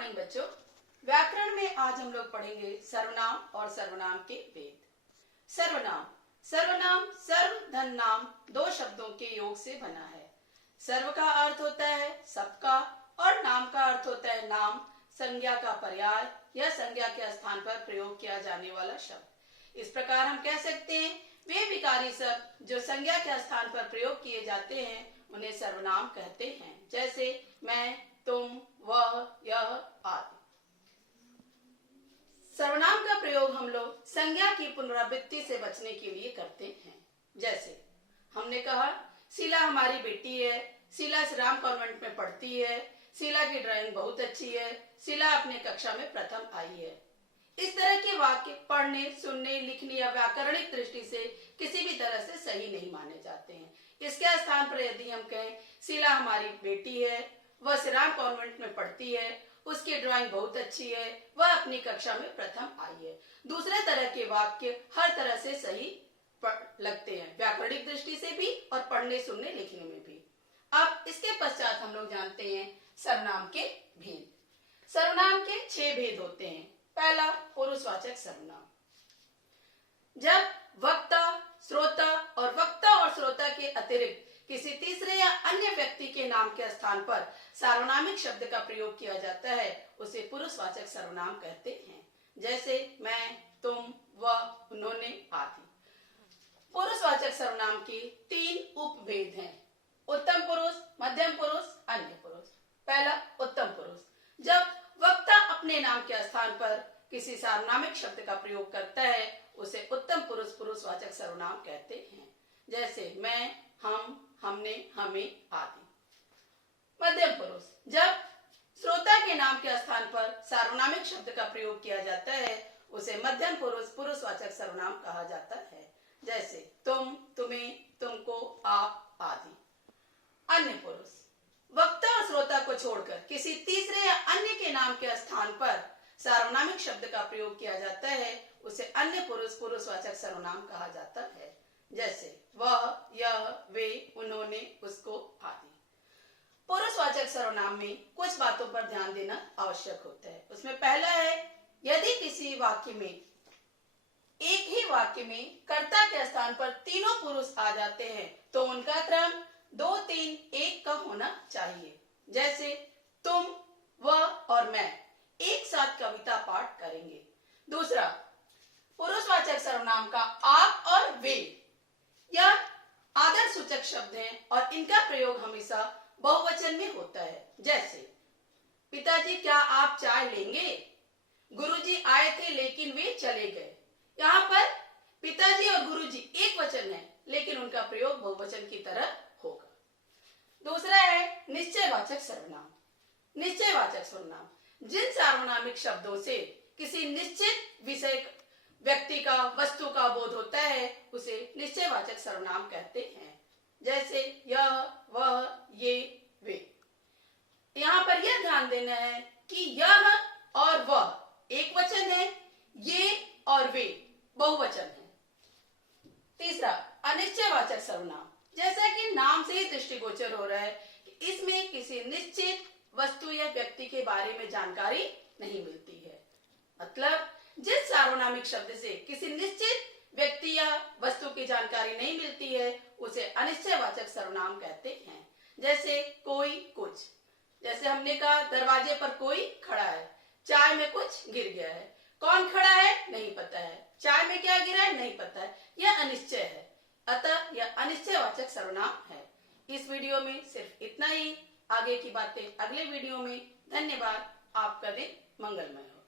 Morning बच्चों। व्याकरण में आज हम लोग पढ़ेंगे सर्वनाम और सर्वनाम के भेद। सर्वनाम सर्वनाम सर्व धन नाम दो शब्दों के योग से बना है। सर्व का अर्थ होता है सबका और नाम का अर्थ होता है नाम, संज्ञा का पर्याय या संज्ञा के स्थान पर प्रयोग किया जाने वाला शब्द। इस प्रकार हम कह सकते हैं वे विकारी शब्द जो संज्ञा के स्थान पर प्रयोग किए जाते हैं उन्हें सर्वनाम कहते हैं, जैसे मैं, तुम, वह, यह आदि। सर्वनाम का प्रयोग हम लोग संज्ञा की पुनरावृत्ति से बचने के लिए करते हैं। जैसे हमने कहा शीला हमारी बेटी है, शीला श्रीराम कॉन्वेंट में पढ़ती है, शीला की ड्राइंग बहुत अच्छी है, शीला अपने कक्षा में प्रथम आई है। इस तरह के वाक्य पढ़ने, सुनने, लिखने या व्याकरणिक दृष्टि से किसी भी तरह से सही नहीं माने जाते हैं। इसके स्थान पर यदि हम कहें शीला हमारी बेटी है, वह श्रीराम कॉन्वेंट में पढ़ती है, उसकी ड्राइंग बहुत अच्छी है, वह अपनी कक्षा में प्रथम आई है, दूसरे तरह के वाक्य हर तरह से सही लगते हैं, व्याकरणिक दृष्टि से भी और पढ़ने, सुनने, लिखने में भी। अब इसके पश्चात हम लोग जानते हैं सर्वनाम के भेद। सर्वनाम के 6 भेद होते हैं। पहला, पुरुषवाचक सर्वनाम। जब वक्ता, श्रोता और श्रोता के अतिरिक्त किसी तीसरे या अन्य व्यक्ति के नाम के स्थान पर सार्वनामिक शब्द का प्रयोग किया जाता है उसे पुरुषवाचक सर्वनाम कहते हैं, जैसे मैं, तुम, वह, उन्होंने आदि। पुरुषवाचक सर्वनाम के 3 उपभेद हैं, उत्तम पुरुष, मध्यम पुरुष, अन्य पुरुष। पहला, उत्तम पुरुष। जब वक्ता अपने नाम के स्थान पर किसी सार्वनामिक शब्द का प्रयोग करता है उसे उत्तम पुरुष पुरुषवाचक सर्वनाम कहते हैं, जैसे मैं, हम, हमने, हमें आदि। मध्यम पुरुष। जब श्रोता के नाम के स्थान पर सार्वनामिक शब्द का प्रयोग किया जाता है उसे मध्यम पुरुष पुरुषवाचक सर्वनाम कहा जाता है, जैसे तुम, तुम्हें, तुमको, आप आदि। अन्य पुरुष। वक्ता और श्रोता को छोड़कर किसी तीसरे या अन्य के नाम के स्थान पर सार्वनामिक शब्द का प्रयोग किया जाता है उसे अन्य पुरुष पुरुषवाचक सर्वनाम कहा जाता है, जैसे वह, यह, वे, उन्होंने, उसको आदि। पुरुषवाचक सर्वनाम में कुछ बातों पर ध्यान देना आवश्यक होता है। उसमें पहला है, यदि किसी वाक्य में, एक ही वाक्य में कर्ता के स्थान पर तीनों पुरुष आ जाते हैं तो उनका क्रम 2, 3, 1 का होना चाहिए, जैसे तुम, वह और मैं एक साथ कविता पाठ करेंगे। दूसरा, पुरुषवाचक सर्वनाम का आप और वे यह आदर सूचक शब्द हैं और इनका प्रयोग हमेशा बहुवचन में होता है, जैसे पिताजी क्या आप चाय लेंगे, गुरुजी आए थे लेकिन वे चले गए। यहाँ पर पिताजी और गुरुजी एक वचन है लेकिन उनका प्रयोग बहुवचन की तरह होगा। दूसरा है निश्चयवाचक सर्वनाम। निश्चयवाचक सर्वनाम जिन सार्वनामिक शब्दों से किसी निश्चित विषय, व्यक्ति का, वस्तु का बोध होता है उसे निश्चयवाचक सर्वनाम कहते हैं, जैसे यह, वह, ये, वे। यहाँ पर यह ध्यान देना है कि यह और वह एक वचन है, ये और वे बहुवचन है। तीसरा, अनिश्चयवाचक सर्वनाम। जैसा कि नाम से ही दृष्टिगोचर हो रहा है कि इसमें किसी निश्चित वस्तु या व्यक्ति के बारे में जानकारी नहीं मिलती है, मतलब जिस सार्वनामिक शब्द से किसी निश्चित व्यक्ति या वस्तु की जानकारी नहीं मिलती है उसे अनिश्चयवाचक सर्वनाम कहते हैं, जैसे कोई, कुछ। जैसे हमने कहा दरवाजे पर कोई खड़ा है, चाय में कुछ गिर गया है, कौन खड़ा है नहीं पता है, चाय में क्या गिरा है नहीं पता है, यह अनिश्चय है, अतः यह अनिश्चयवाचक सर्वनाम है। इस वीडियो में सिर्फ इतना ही, आगे की बातें अगले वीडियो में। धन्यवाद। आपका दिन मंगलमय हो।